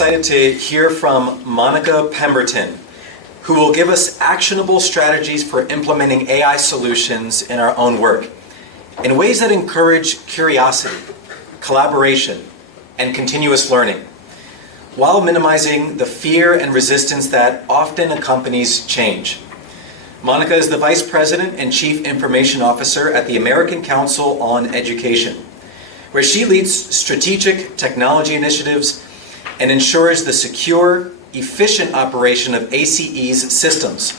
excited to hear from Monica Pemberton, who will give us actionable strategies for implementing AI solutions in our own work in ways that encourage curiosity, collaboration, and continuous learning, while minimizing the fear and resistance that often accompanies change. Monica is the Vice President and Chief Information Officer at the American Council on Education, where she leads strategic technology initiatives and ensures the secure, efficient operation of ACE's systems.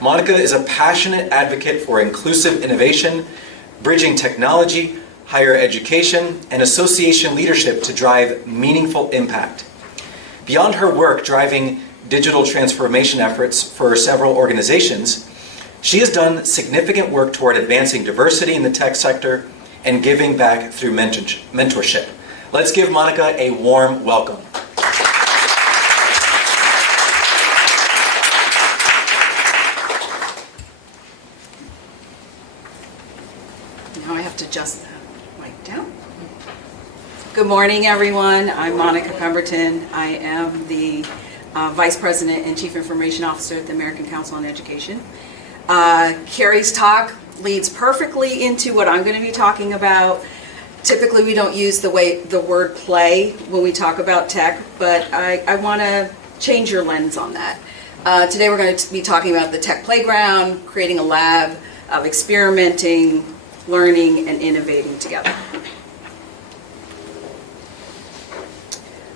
Monica is a passionate advocate for inclusive innovation, bridging technology, higher education, and association leadership to drive meaningful impact. Beyond her work driving digital transformation efforts for several organizations, she has done significant work toward advancing diversity in the tech sector and giving back through mentorship. Let's give Monica a warm welcome. Now I have to adjust that mic down. Good morning, everyone. I'm Monica Pemberton. I am the Vice President and Chief Information Officer at the American Council on Education. Carrie's talk leads perfectly into what I'm going to be talking about. Typically, we don't use the word play when we talk about tech, but I want to change your lens on that. Today, we're going to be talking about the tech playground, creating a lab of experimenting, learning, and innovating together.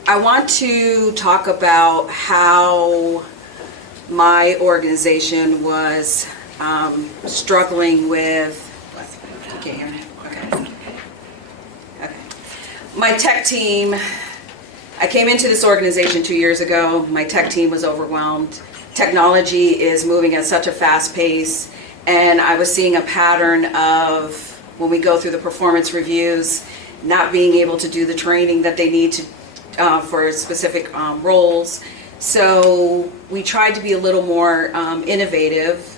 I want to talk about how my organization was struggling with, you can't hear me? Okay. My tech team, I came into this organization 2 years ago. My tech team was overwhelmed. Technology is moving at such a fast pace, and I was seeing a pattern of, when we go through the performance reviews, not being able to do the training that they need to for specific roles. So we tried to be a little more innovative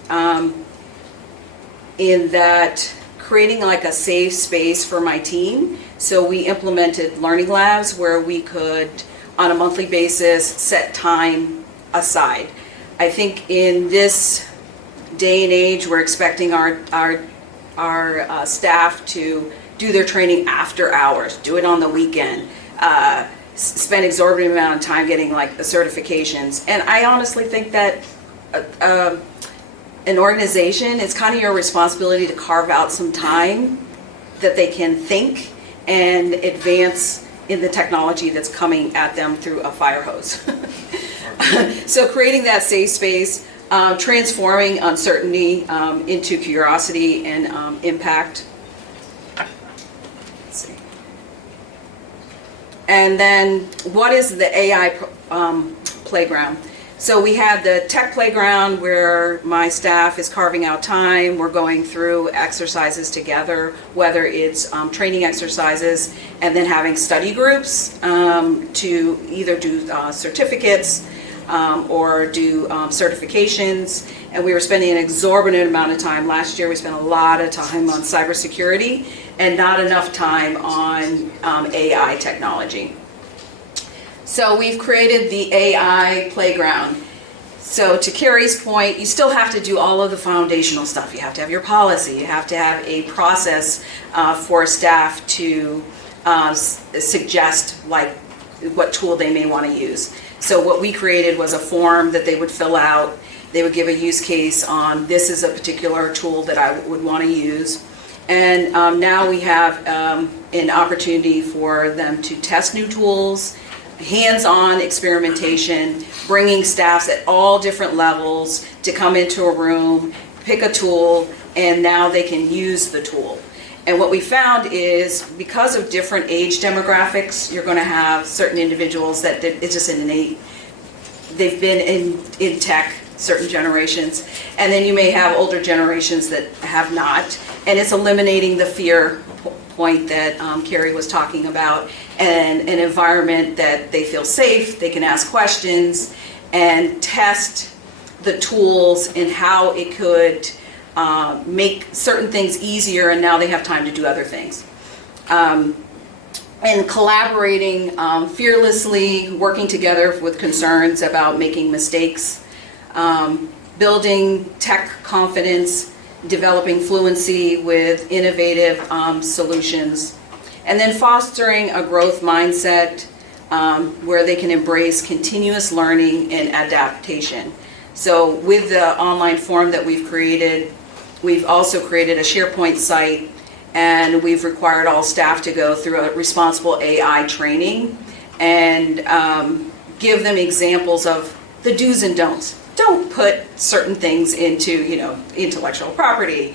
in that creating like a safe space for my team. So we implemented learning labs where we could, on a monthly basis, set time aside. I think in this day and age, we're expecting our staff to do their training after hours, do it on the weekend, spend exorbitant amount of time getting like the certifications. And I honestly think that an organization, it's kind of your responsibility to carve out some time that they can think and advance in the technology that's coming at them through a fire hose. So creating that safe space, transforming uncertainty into curiosity and impact. Let's see. And then what is the AI playground? So we had the tech playground where my staff is carving out time. We're going through exercises together, whether it's training exercises and then having study groups to either do certificates or do certifications. And we were spending an exorbitant amount of time. Last year we spent a lot of time on cybersecurity and not enough time on AI technology. So we've created the AI playground. So to Carrie's point, you still have to do all of the foundational stuff. You have to have your policy. You have to have a process for staff to suggest like what tool they may want to use. So what we created was a form that they would fill out. They would give a use case on, this is a particular tool that I would want to use. And now we have an opportunity for them to test new tools, hands-on experimentation, bringing staffs at all different levels to come into a room, pick a tool, and now they can use the tool. And what we found is, because of different age demographics, you're going to have certain individuals that it's just an innate, they've been in tech certain generations, and then you may have older generations that have not, and it's eliminating the fear point that Carrie was talking about, and an environment that they feel safe, they can ask questions and test the tools and how it could make certain things easier, and now they have time to do other things. and collaborating fearlessly, working together with concerns about making mistakes, building tech confidence, developing fluency with innovative solutions, and then fostering a growth mindset where they can embrace continuous learning and adaptation. So with the online forum that we've created, we've also created a SharePoint site, and we've required all staff to go through a responsible AI training and give them examples of the do's and don'ts. Don't put certain things into, intellectual property,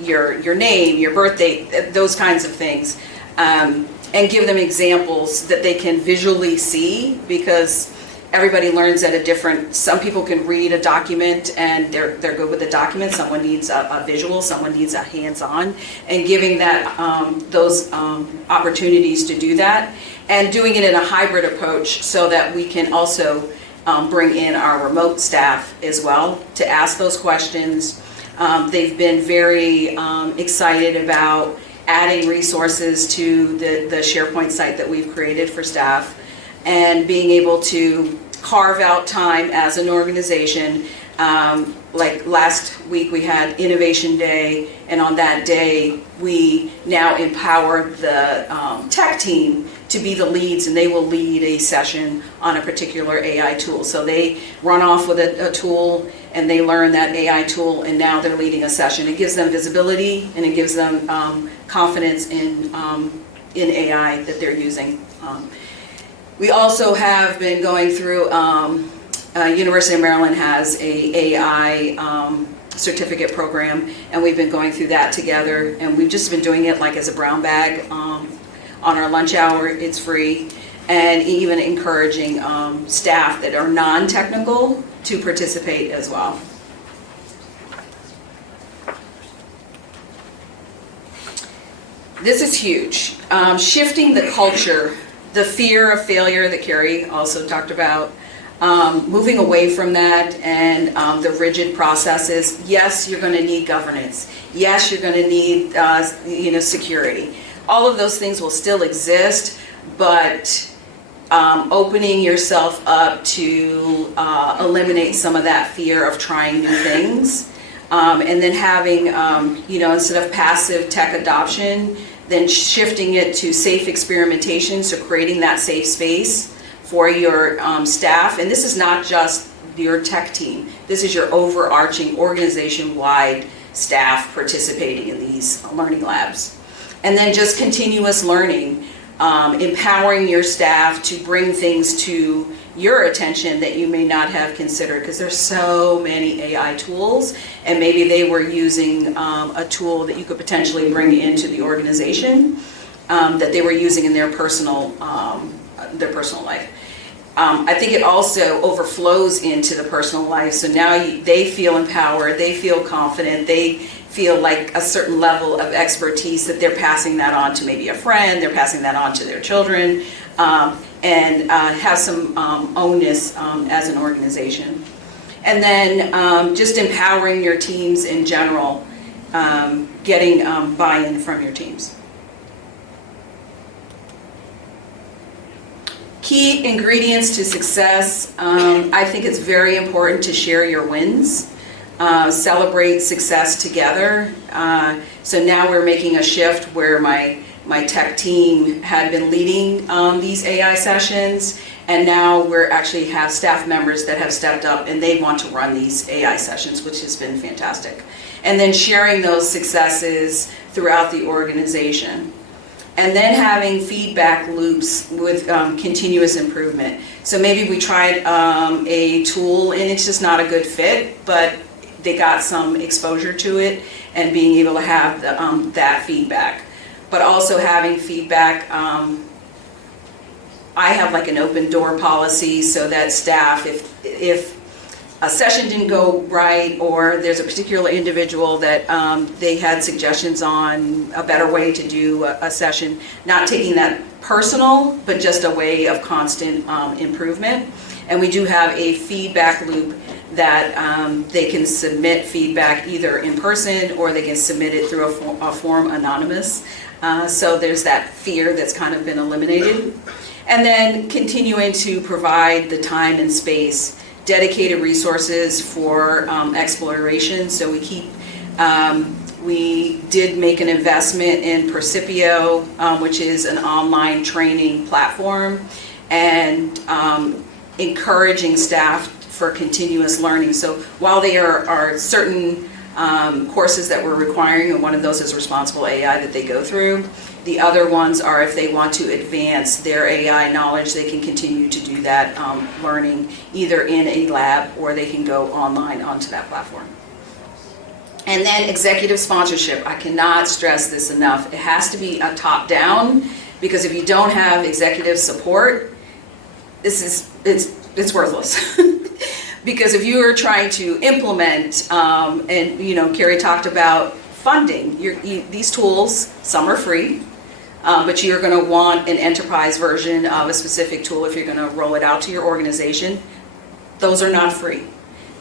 your name, your birthday, those kinds of things, and give them examples that they can visually see, because everybody learns at a different, some people can read a document and they're good with the document. Someone needs a visual, someone needs a hands-on, and giving that those opportunities to do that, and doing it in a hybrid approach so that we can also bring in our remote staff as well to ask those questions. They've been very excited about adding resources to the SharePoint site that we've created for staff, and being able to carve out time as an organization. Like last week we had Innovation Day, and on that day we now empower the tech team to be the leads, and they will lead a session on a particular AI tool. So they run off with a tool and they learn that AI tool, and now they're leading a session. It gives them visibility, and it gives them confidence in AI that they're using. We also have been going through, University of Maryland has a AI certificate program, and we've been going through that together, and we've just been doing it like as a brown bag. On our lunch hour, it's free, and even encouraging staff that are non-technical to participate as well. This is huge. Shifting the culture, the fear of failure that Carrie also talked about, moving away from that and the rigid processes. Yes, you're going to need governance. Yes, you're going to need security. All of those things will still exist, but opening yourself up to eliminate some of that fear of trying new things, and then having, instead of passive tech adoption, then shifting it to safe experimentation, so creating that safe space for your staff. And this is not just your tech team. This is your overarching organization-wide staff participating in these learning labs. And then just continuous learning, empowering your staff to bring things to your attention that you may not have considered, because there's so many AI tools, and maybe they were using a tool that you could potentially bring into the organization that they were using in their personal life. I think it also overflows into the personal life. So now they feel empowered, they feel confident, they feel like a certain level of expertise that they're passing that on to maybe a friend, they're passing that on to their children, and have some ownness as an organization. And then just empowering your teams in general, getting buy-in from your teams. Key ingredients to success. I think it's very important to share your wins, celebrate success together. So now we're making a shift where my tech team had been leading these AI sessions, and now we're actually have staff members that have stepped up and they want to run these AI sessions, which has been fantastic. And then sharing those successes throughout the organization. And then having feedback loops with continuous improvement. So maybe we tried a tool and it's just not a good fit, but they got some exposure to it, and being able to have that feedback. But also having feedback, I have like an open door policy so that staff, if a session didn't go right, or there's a particular individual that they had suggestions on a better way to do a session, not taking that personal, but just a way of constant improvement. And we do have a feedback loop that they can submit feedback either in person or they can submit it through a form anonymous. So there's that fear that's kind of been eliminated. And then continuing to provide the time and space, dedicated resources for exploration. So we did make an investment in Percipio, which is an online training platform, and encouraging staff for continuous learning. So while there are certain courses that we're requiring, and one of those is responsible AI that they go through, the other ones are if they want to advance their AI knowledge, they can continue to do that learning either in a lab or they can go online onto that platform. And then executive sponsorship. I cannot stress this enough. It has to be a top-down, because if you don't have executive support, it's worthless. Because if you are trying to implement, and Carrie talked about funding, these tools, some are free, but you're going to want an enterprise version of a specific tool if you're going to roll it out to your organization. Those are not free.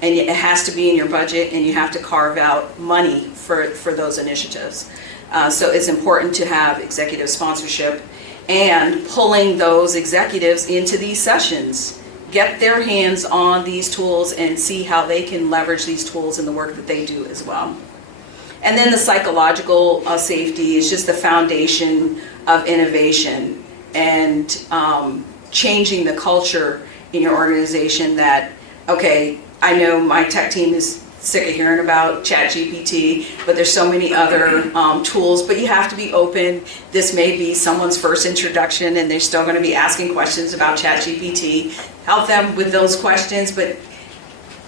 And it has to be in your budget, and you have to carve out money for those initiatives. So it's important to have executive sponsorship and pulling those executives into these sessions. Get their hands on these tools and see how they can leverage these tools in the work that they do as well. And then the psychological safety is just the foundation of innovation and changing the culture in your organization that, okay, I know my tech team is sick of hearing about ChatGPT, but there's so many other tools, but you have to be open. This may be someone's first introduction and they're still going to be asking questions about ChatGPT. Help them with those questions, but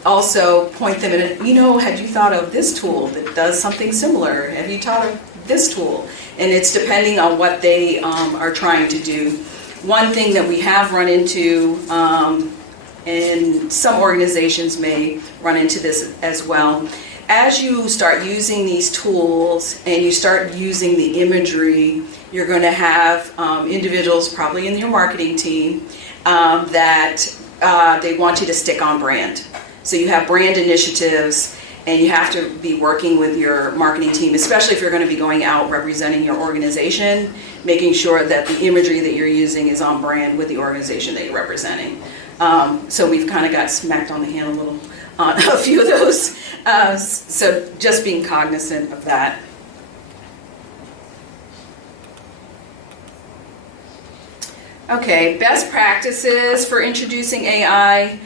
also point them in, had you thought of this tool that does something similar? Have you thought of this tool? And it's depending on what they are trying to do. One thing that we have run into, and some organizations may run into this as well, as you start using these tools and you start using the imagery, you're going to have individuals probably in your marketing team that they want you to stick on brand. So you have brand initiatives and you have to be working with your marketing team, especially if you're going to be going out representing your organization, making sure that the imagery that you're using is on brand with the organization that you're representing. So we've kind of got smacked on the hand a little on a few of those. So just being cognizant of that. Okay, best practices for introducing AI.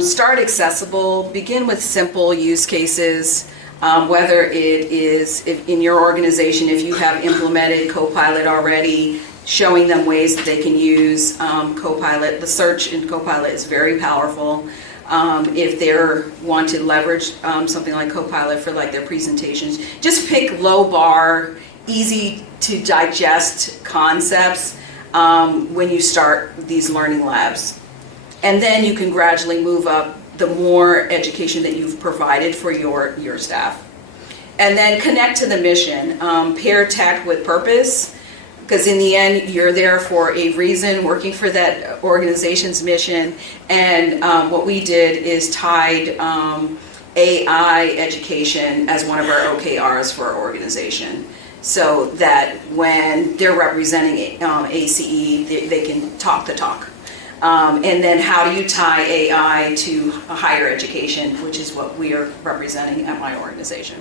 Start accessible, begin with simple use cases, whether it is in your organization, if you have implemented Copilot already, showing them ways that they can use Copilot. The search in Copilot is very powerful. If they want to leverage something like Copilot for like their presentations, just pick low bar, easy to digest concepts when you start these learning labs. And then you can gradually move up the more education that you've provided for your staff. And then connect to the mission. Pair tech with purpose, because in the end, you're there for a reason, working for that organization's mission. And what we did is tied AI education as one of our OKRs for our organization, so that when they're representing ACE, they can talk the talk. And then how do you tie AI to higher education, which is what we are representing at my organization.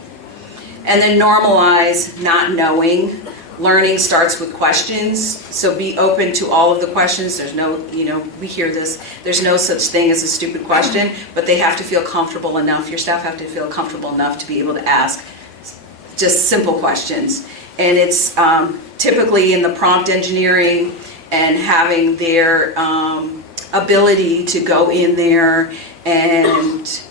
And then normalize not knowing. Learning starts with questions, so be open to all of the questions. There's no, we hear this, there's no such thing as a stupid question, but they have to feel comfortable enough, your staff have to feel comfortable enough to be able to ask just simple questions. And it's typically in the prompt engineering and having their ability to go in there and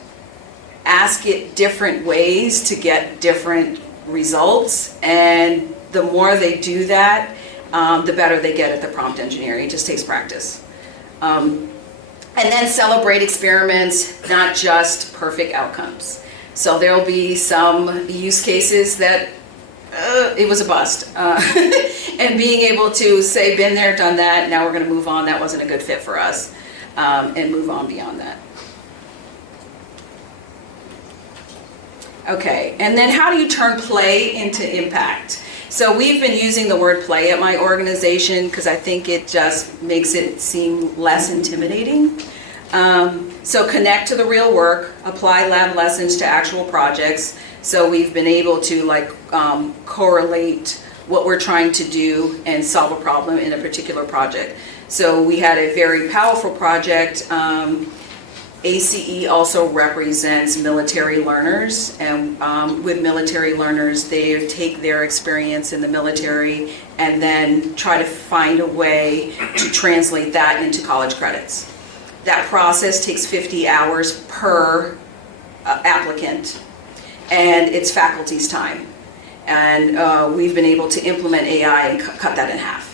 ask it different ways to get different results. And the more they do that, the better they get at the prompt engineering. It just takes practice. And then celebrate experiments, not just perfect outcomes. So there'll be some use cases that it was a bust. And being able to say, been there, done that, now we're going to move on, that wasn't a good fit for us, and move on beyond that. Okay, and then how do you turn play into impact? So we've been using the word play at my organization because I think it just makes it seem less intimidating. So connect to the real work, apply lab lessons to actual projects. So we've been able to correlate what we're trying to do and solve a problem in a particular project. So we had a very powerful project. ACE also represents military learners, and with military learners, they take their experience in the military and then try to find a way to translate that into college credits. That process takes 50 hours per applicant, and it's faculty's time. And we've been able to implement AI and cut that in half.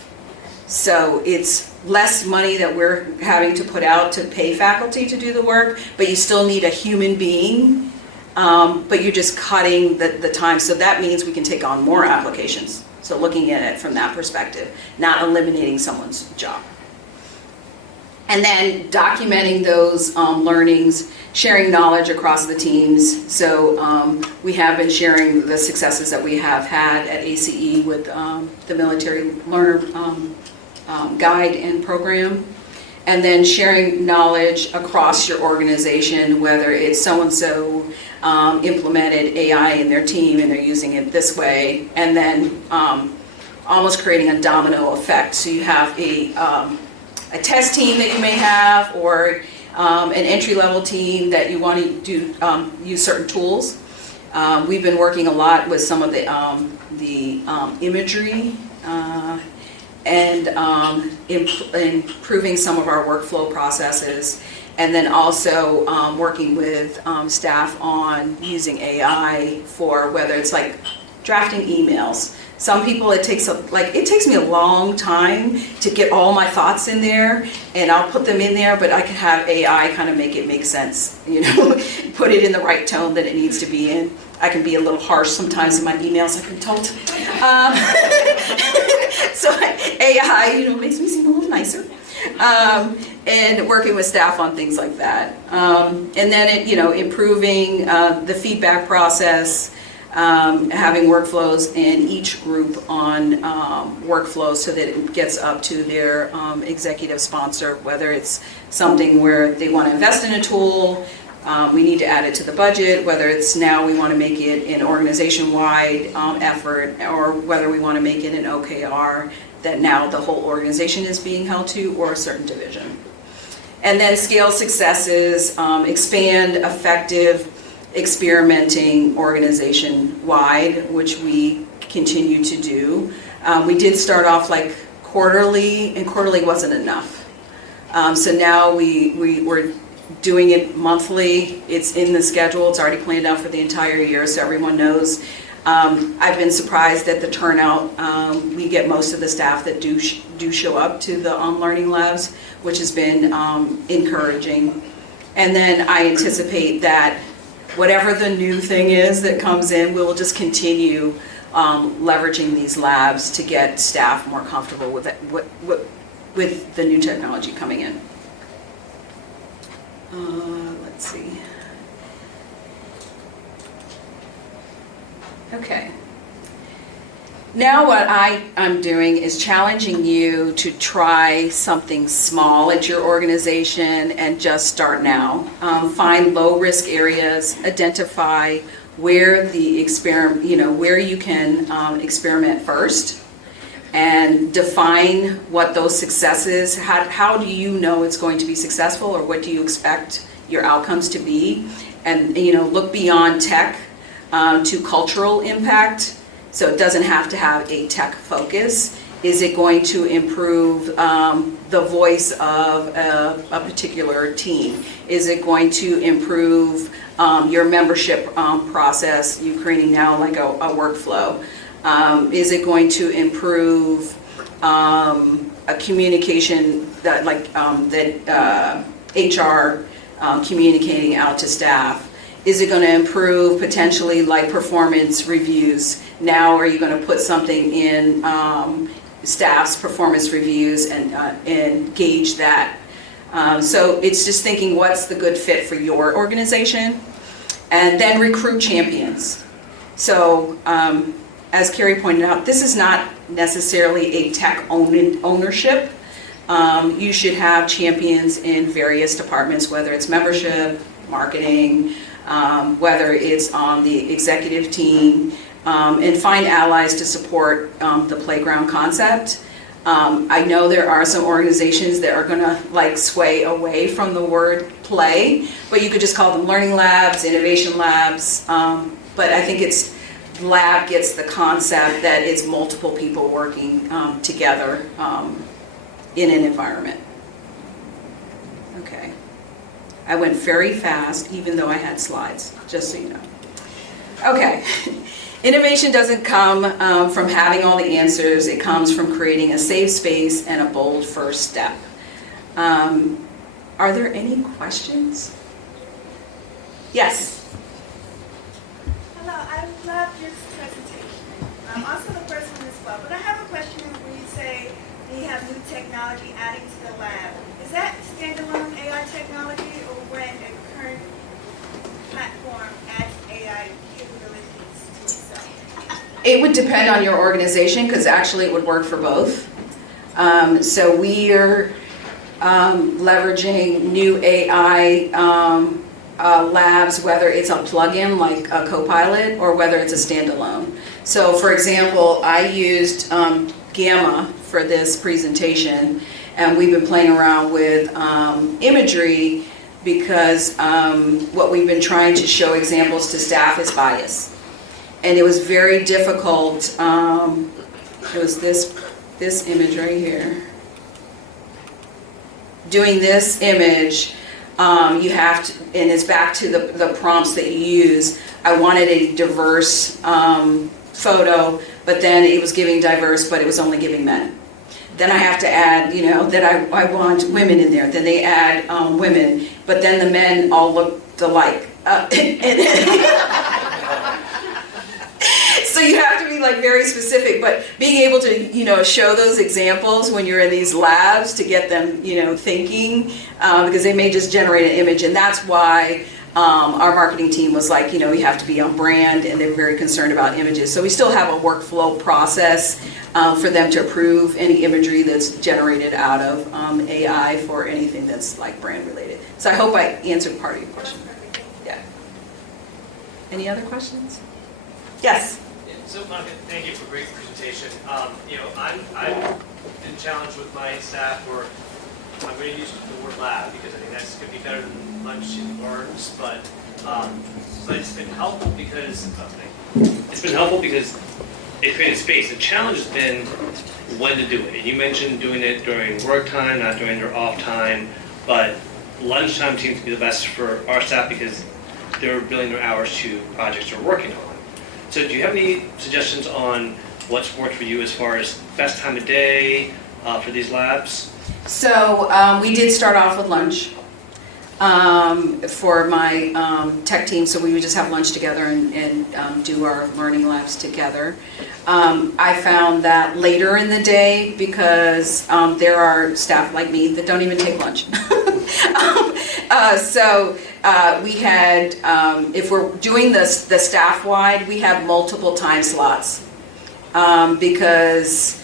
So it's less money that we're having to put out to pay faculty to do the work, but you still need a human being, but you're just cutting the time. So that means we can take on more applications. So looking at it from that perspective, not eliminating someone's job. And then documenting those learnings, sharing knowledge across the teams. So we have been sharing the successes that we have had at ACE with the military learner guide and program, and then sharing knowledge across your organization, whether it's so-and-so implemented AI in their team and they're using it this way, and then almost creating a domino effect. So you have a test team that you may have, or an entry-level team that you want to do use certain tools. We've been working a lot with some of the imagery and improving some of our workflow processes, and then also working with staff on using AI for whether it's like drafting emails. Some people it takes me a long time to get all my thoughts in there, and I'll put them in there, but I can have AI kind of make it make sense, put it in the right tone that it needs to be in. I can be a little harsh sometimes in my emails, I've been told. So AI, makes me seem a little nicer. And working with staff on things like that. And then, improving the feedback process, having workflows in each group on workflows so that it gets up to their executive sponsor, whether it's something where they want to invest in a tool, we need to add it to the budget, whether it's now we want to make it an organization-wide effort, or whether we want to make it an OKR that now the whole organization is being held to, or a certain division. And then scale successes, expand effective experimenting organization-wide, which we continue to do. We did start off like quarterly, and quarterly wasn't enough. So now we're doing it monthly. It's in the schedule. It's already planned out for the entire year, so everyone knows. I've been surprised at the turnout. We get most of the staff that do show up to the learning labs, which has been encouraging. And then I anticipate that whatever the new thing is that comes in, we'll just continue leveraging these labs to get staff more comfortable with it, with the new technology coming in. Let's see. Okay. Now what I'm doing is challenging you to try something small at your organization and just start now. Find low risk areas, identify where where you can experiment first, and define what those successes, how do you know it's going to be successful, or what do you expect your outcomes to be, and look beyond tech to cultural impact. So it doesn't have to have a tech focus. Is it going to improve the voice of a particular team? Is it going to improve your membership process? You're creating now like a workflow. Is it going to improve a communication that HR communicating out to staff? Is it going to improve potentially like performance reviews? Now are you going to put something in staff's performance reviews and gauge that? So it's just thinking what's the good fit for your organization, and then recruit champions. So as Carrie pointed out, this is not necessarily a tech ownership. You should have champions in various departments, whether it's membership, marketing, whether it's on the executive team, and find allies to support the playground concept. I know there are some organizations that are gonna like sway away from the word play, but you could just call them learning labs, innovation labs. But I think it's lab gets the concept that it's multiple people working together in an environment. Okay. I went very fast, even though I had slides, just so you know. Okay. Innovation doesn't come from having all the answers. It comes from creating a safe space and a bold first step. Are there any questions? Yes. Hello, I love this presentation. I'm also the person as well, but I have a question when you say you have new technology adding to the lab. Is that standalone AI technology or when a current platform adds AI capabilities to itself? It would depend on your organization, because actually it would work for both. So we are leveraging new AI labs, whether it's a plugin like a Copilot or whether it's a standalone. So for example, I used Gamma for this presentation, and we've been playing around with imagery because what we've been trying to show examples to staff is bias. And it was very difficult. It was this image right here. Doing this image, you have to, and it's back to the prompts that you use. I wanted a diverse photo, but then it was giving diverse, but it was only giving men. Then I have to add, that I want women in there. Then they add women, but then the men all looked alike. So you have to be like very specific, but being able to, show those examples when you're in these labs to get them, thinking, because they may just generate an image, and that's why our marketing team was like, we have to be on brand, and they're very concerned about images. So we still have a workflow process for them to approve any imagery that's generated out of AI for anything that's like brand related. So I hope I answered part of your question. Yeah. Any other questions? Yes. So, Monica, thank you for a great presentation. I've been challenged with my staff, or I'm going to use the word lab because I think that's going to be better than lunch and learns, but it's been helpful because it created space. The challenge has been when to do it. And you mentioned doing it during work time, not during their off time, but lunchtime seems to be the best for our staff because they're billing their hours to projects they're working on. So do you have any suggestions on what's worked for you as far as best time of day for these labs? So we did start off with lunch for my tech team, so we would just have lunch together and do our learning labs together. I found that later in the day, because there are staff like me that don't even take lunch. So we had, if we're doing the staff-wide, we have multiple time slots because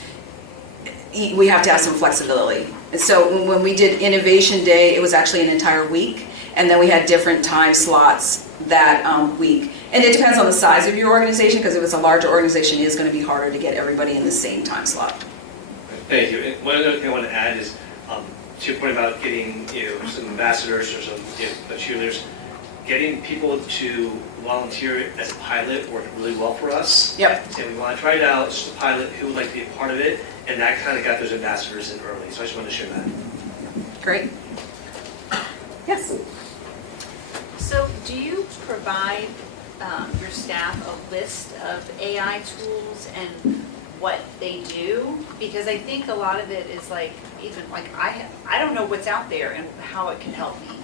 we have to have some flexibility. So when we did Innovation Day, it was actually an entire week, and then we had different time slots that week. And it depends on the size of your organization, because if it's a larger organization, it is going to be harder to get everybody in the same time slot. Thank you. And one other thing I want to add is, to your point about getting some ambassadors or some cheerleaders, getting people to volunteer as a pilot worked really well for us. Yep. Saying we want to try it out, it's just a pilot, who would like to be a part of it, and that kind of got those ambassadors in early. So I just wanted to share that. Great. Yes. So do you provide your staff a list of AI tools and what they do? Because I think a lot of it is like, even like I don't know what's out there and how it can help me.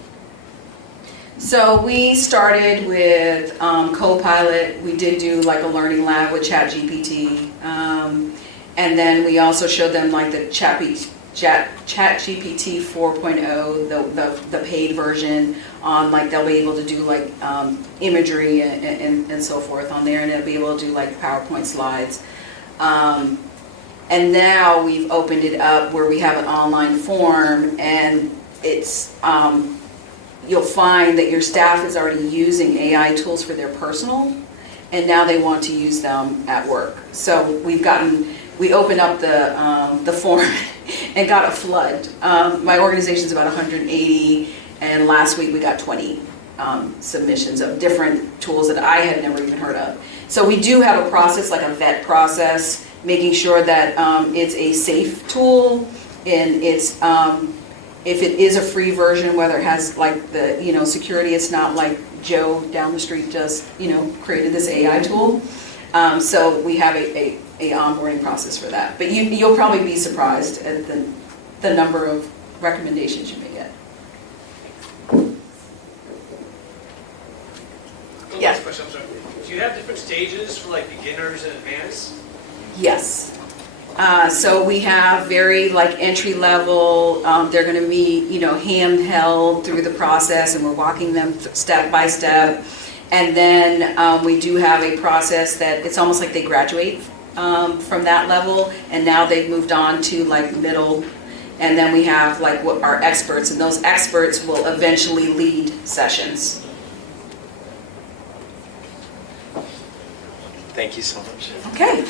So we started with Copilot. We did do like a learning lab with ChatGPT. And then we also showed them like the ChatGPT 4.0, the paid version on, like, they'll be able to do like imagery and so forth on there, and they'll be able to do like PowerPoint slides. And now we've opened it up where we have an online form, and it's, you'll find that your staff is already using AI tools for their personal, and now they want to use them at work. So we opened up the form and got a flood. My organization's about 180, and last week we got 20 submissions of different tools that I had never even heard of. So we do have a process, like a vet process, making sure that it's a safe tool, and it's if it is a free version, whether it has like the security, it's not like Joe down the street just created this AI tool. So we have a onboarding process for that. But you'll probably be surprised at the number of recommendations you may get. One Yeah. last question, I'm sorry. Do you have different stages for like beginners and advanced? Yes. So we have very like entry level, they're going to be, handheld through the process, and we're walking them step by step. And then we do have a process that it's almost like they graduate from that level, and now they've moved on to like middle. And then we have like what our experts, and those experts will eventually lead sessions. Thank you so much. Okay.